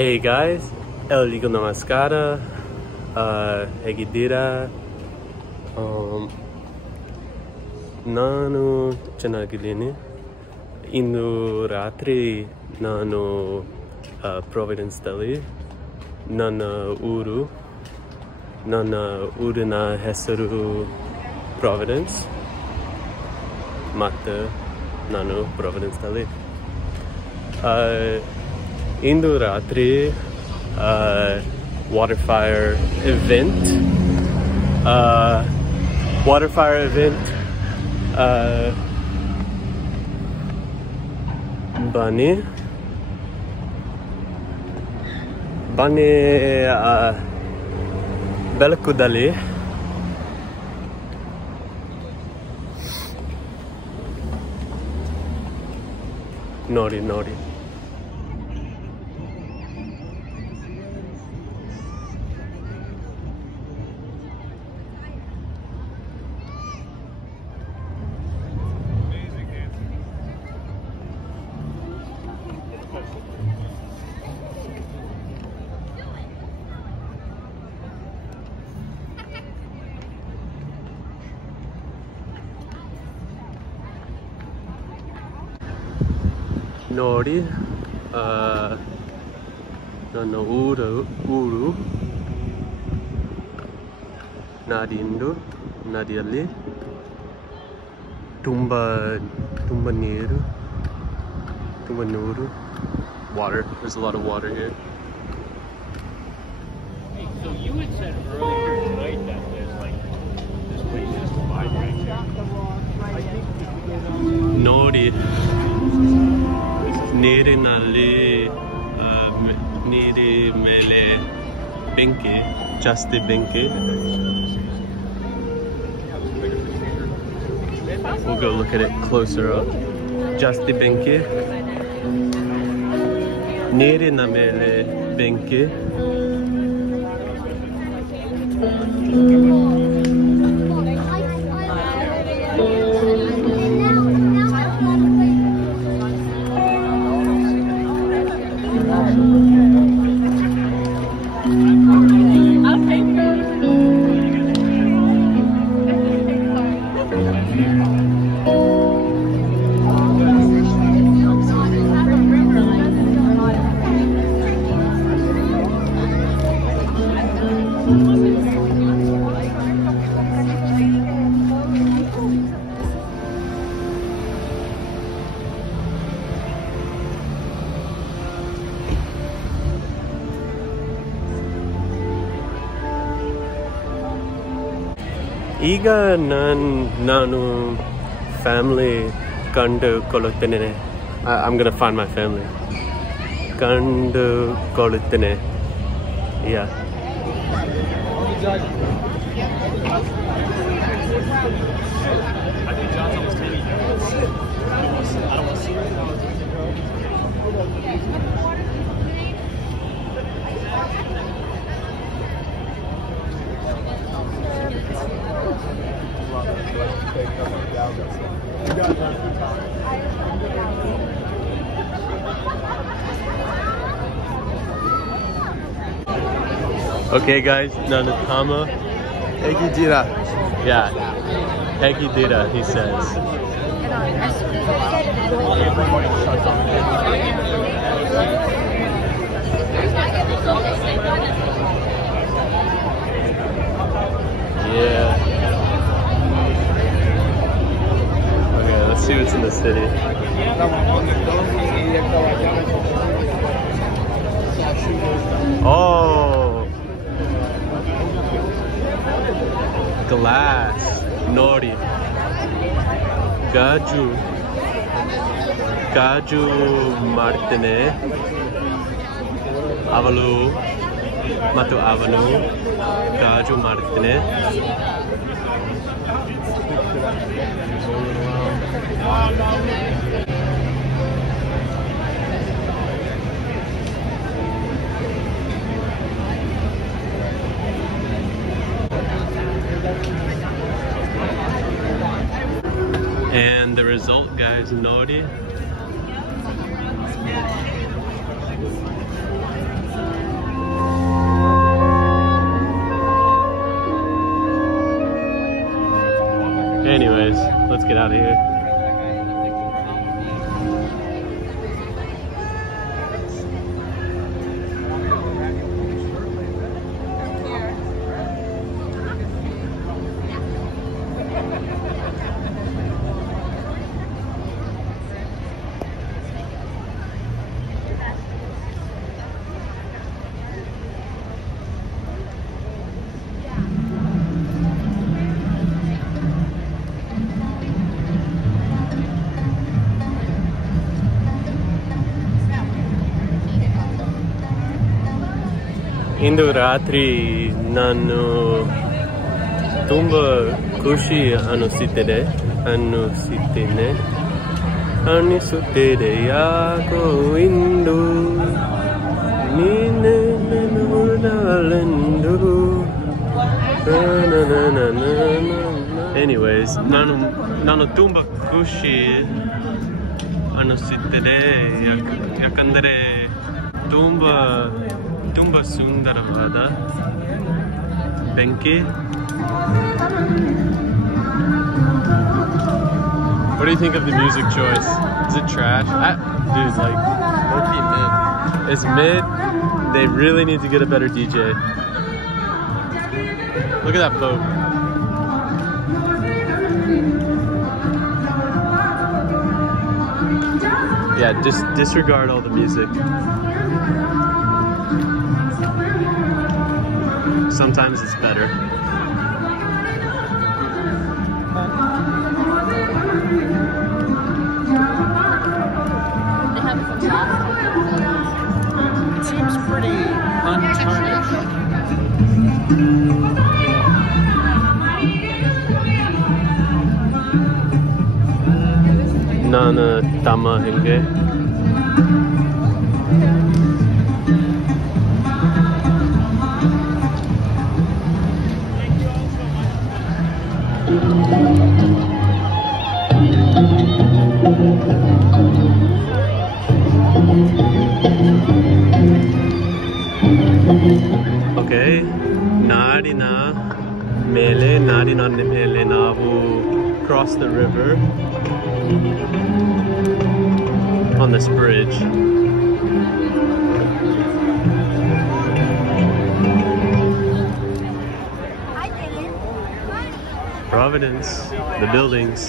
Hey guys, ಎಲ್ರಿಗೂ ನಮಸ್ಕಾರ. ಹೇಗಿದ್ದೀರಾ? ನಾನು ಚೆನ್ನಾಗಿದ್ದೀನಿ. ಇಂದು ರಾತ್ರಿ ನಾನು ಪ್ರಾವಿಡೆನ್ಸ್ದಲ್ಲಿ ನನ್ನ ಊರಿನ ಹೆಸರು ಪ್ರಾವಿಡೆನ್ಸ್ ಮತ್ತು ನಾನು ಪ್ರಾವಿಡೆನ್ಸ್ದಲ್ಲಿ ಇಂದು ರಾತ್ರಿ water fire event ಬನ್ನಿ ಬೆಳಕುದಲ್ಲಿ ನೋಡಿ ನನ್ನ ಊರು ನದಿಯಲ್ಲಿ ತುಂಬ ನೀರು water. There's a lot of water here. So you had said earlier tonight that there's like this place just vibrating. ನೋಡಿ ನೀರಿನಲ್ಲಿ ನೀರಿ ಮೇಲೆ ಜಾಸ್ತಿ ಬೆಂಕಿ. We'll go look at it closer up. ಜಾಸ್ತಿ ಬೆಂಕಿ, ನೀರಿನ ಮೇಲೆ ಬೆಂಕಿ. ಈಗ ನಾನು ಫ್ಯಾಮಿಲಿ ಕಂಡುಕೊಳ್ಳುತ್ತೇನೆ. I'm gonna find my family. ಕಂಡುಕೊಳ್ಳುತ್ತೇನೆ. Yeah. Okay guys, ನಾನು Tama. ಹೇಗಿದ್ದೀರಾ? Yeah, ಹೇಗಿದ್ದೀರಾ, he says. Yeah. Okay, let's see what's in the city. Oh, glass. Nori. Gaju ಮಾಡ್ತೇನೆ. ಅವಳು ಮತ್ತು ಅವನು ಗಾಜು ಮಾಡ್ತೇನೆ. And the result, guys, Nori. Let's get out of here. ಇಂದು ರಾತ್ರಿ ನಾನು ತುಂಬ ಖುಷಿ ಅನಿಸುತ್ತಿದೆ ಯಾಕೋ ಇಂದು ನೀನೆ ನೋಡಲೆಂದು. Anyways, ನಾನು ತುಂಬ ಖುಷಿ ಅನಿಸುತ್ತಿದೆ ಯಾಕಂದರೆ ತುಂಬ ಸುಂದರವಾದ ಬೆಂಕಿ. What do you think of the music choice? Is it trash? Dude, like, low-key mid. It's mid. They really need to get a better DJ. Look at that boat. Yeah, just disregard all the music. Sometimes it's better. It seems pretty untarnished. Nana Tama Hinge. Okay, Narina Mele Navu cross the river on this bridge. Providence, the buildings.